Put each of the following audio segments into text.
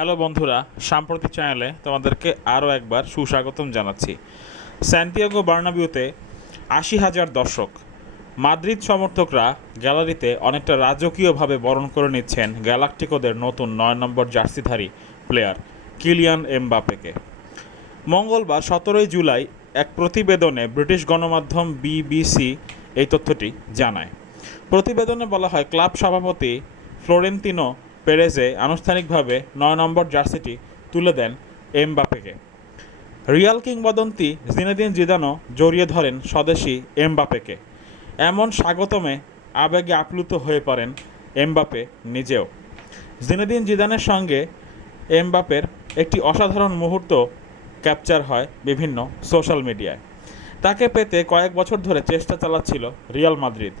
Hello বন্ধুরা সাম্প্রতিক চ্যানেলে তোমাদেরকে আরও একবার সুস্বাগতম জানাচ্ছি। স্যান্টিয়াগো বার্নাবিউতে আশি হাজার দর্শক। মাদ্রিদ সমর্থকরা গ্যালারিতে অনেকটা রাজকীয়ভাবে বরণ করে নিচ্ছেন গ্যালাকটিকোদের নতুন নয় নম্বর জার্সিধারী প্লেয়ার কিলিয়ান এমবাপেকে মঙ্গলবার সতেরোই জুলাই এক প্রতিবেদনে ব্রিটিশ গণমাধ্যম বিবিসি এই তথ্যটি জানায়। প্রতিবেদনে বলা হয়, ক্লাব সভাপতি ফ্লোরেন্তিনো পেরেজে আনুষ্ঠানিকভাবে নয় নম্বর জার্সিটি তুলে দেন এমবাপেকে রিয়াল কিংবদন্তি জিনেদিন জিদানো জড়িয়ে ধরেন স্বদেশি এমবাপেকে এমন স্বাগতমে আবেগে আপ্লুত হয়ে পড়েন এমবাপে নিজেও। জিনেদিন জিদানের সঙ্গে এমবাপের একটি অসাধারণ মুহূর্ত ক্যাপচার হয় বিভিন্ন সোশ্যাল মিডিয়ায়। তাকে পেতে কয়েক বছর ধরে চেষ্টা চালাচ্ছিল রিয়াল মাদ্রিদ।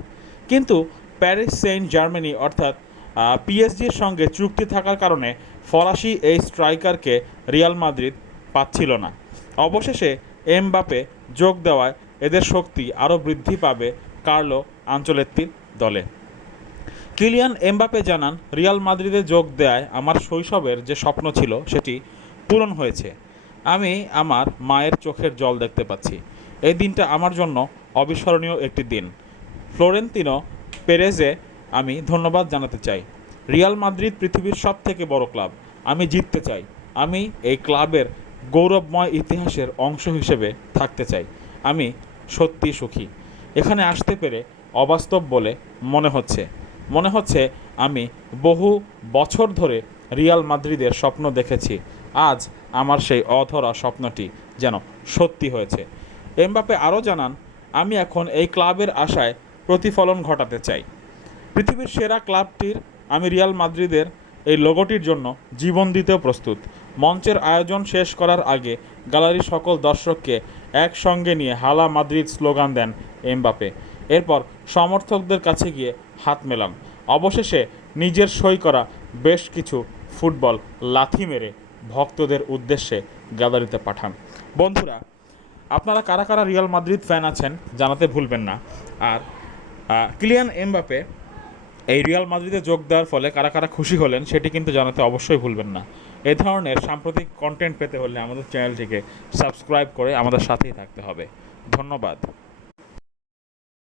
কিন্তু প্যারিস সেন্ট জার্মানি অর্থাৎ পিএসজির সঙ্গে চুক্তি থাকার কারণে ফরাসি এই স্ট্রাইকারকে রিয়াল মাদ্রিদ পাচ্ছিল না। অবশেষে এমবাপে যোগ দেওয়ায় এদের শক্তি আরও বৃদ্ধি পাবে কার্লো আঞ্চলেত্তির দলে। কিলিয়ান এমবাপে জানান, রিয়াল মাদ্রিদে যোগ দেয় আমার শৈশবের যে স্বপ্ন ছিল সেটি পূরণ হয়েছে। আমি আমার মায়ের চোখের জল দেখতে পাচ্ছি। এই দিনটা আমার জন্য অবিস্মরণীয় একটি দিন। ফ্লোরেন্তিনো পেরেজে আমি ধন্যবাদ জানাতে চাই। রিয়াল মাদ্রিদ পৃথিবীর সব থেকে বড় ক্লাব। আমি জিততে চাই। আমি এই ক্লাবের গৌরবময় ইতিহাসের অংশ হিসেবে থাকতে চাই। আমি সত্যি সুখী। এখানে আসতে পেরে অবাস্তব বলে মনে হচ্ছে। মনে হচ্ছে আমি বহু বছর ধরে রিয়াল মাদ্রিদের স্বপ্ন দেখেছি। আজ আমার সেই অধরা স্বপ্নটি যেন সত্যি হয়েছে। এমবাপে আরও জানান, আমি এখন এই ক্লাবের আশায় প্রতিফলন ঘটাতে চাই। পৃথিবীর সেরা ক্লাবটির আমি রিয়াল মাদ্রিদের এই লোগোটির জন্য জীবন দিতেও প্রস্তুত। মঞ্চের আয়োজন শেষ করার আগে গ্যালারির সকল দর্শককে একসঙ্গে নিয়ে হালা মাদ্রিদ স্লোগান দেন এমবাপে এরপর সমর্থকদের কাছে গিয়ে হাত মেলান অবশেষে নিজের সই করা বেশ কিছু ফুটবল লাথি মেরে ভক্তদের উদ্দেশ্যে গ্যালারিতে পাঠান। বন্ধুরা, আপনারা কারা কারা রিয়াল মাদ্রিদ ফ্যান আছেন জানাতে ভুলবেন না। আর ক্লিয়ান এমবাপে এই রিয়াল মাদ্রিদে যোগ দেওয়ার ফলে কারা কারা খুশি হলেন সেটি কিন্তু জানাতে অবশ্যই ভুলবেন না। এ ধরনের সাম্প্রতিক কন্টেন্ট পেতে হলে আমাদের চ্যানেলটিকে সাবস্ক্রাইব করে আমাদের সাথেই থাকতে হবে। ধন্যবাদ।